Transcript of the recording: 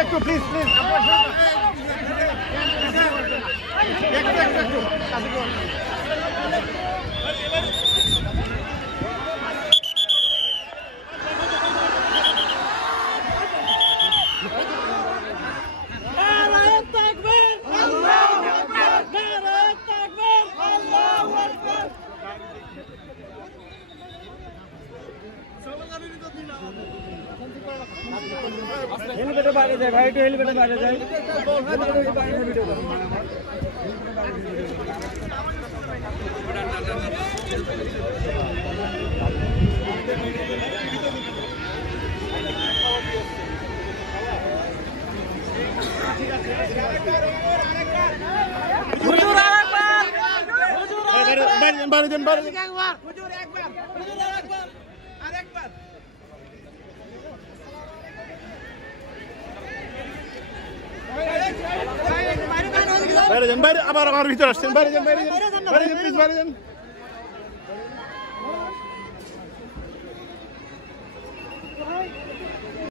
একটু please please helicopter বাইরে যায় ভাই, একটু হেলিকপ্টার বাইরে যায়। বাইরে যান, বাইরে আবার আমার ভিতরে আসছেন, বাইরে যান, বাইরে যান, বাইরে যান, প্লিজ বাইরে যান।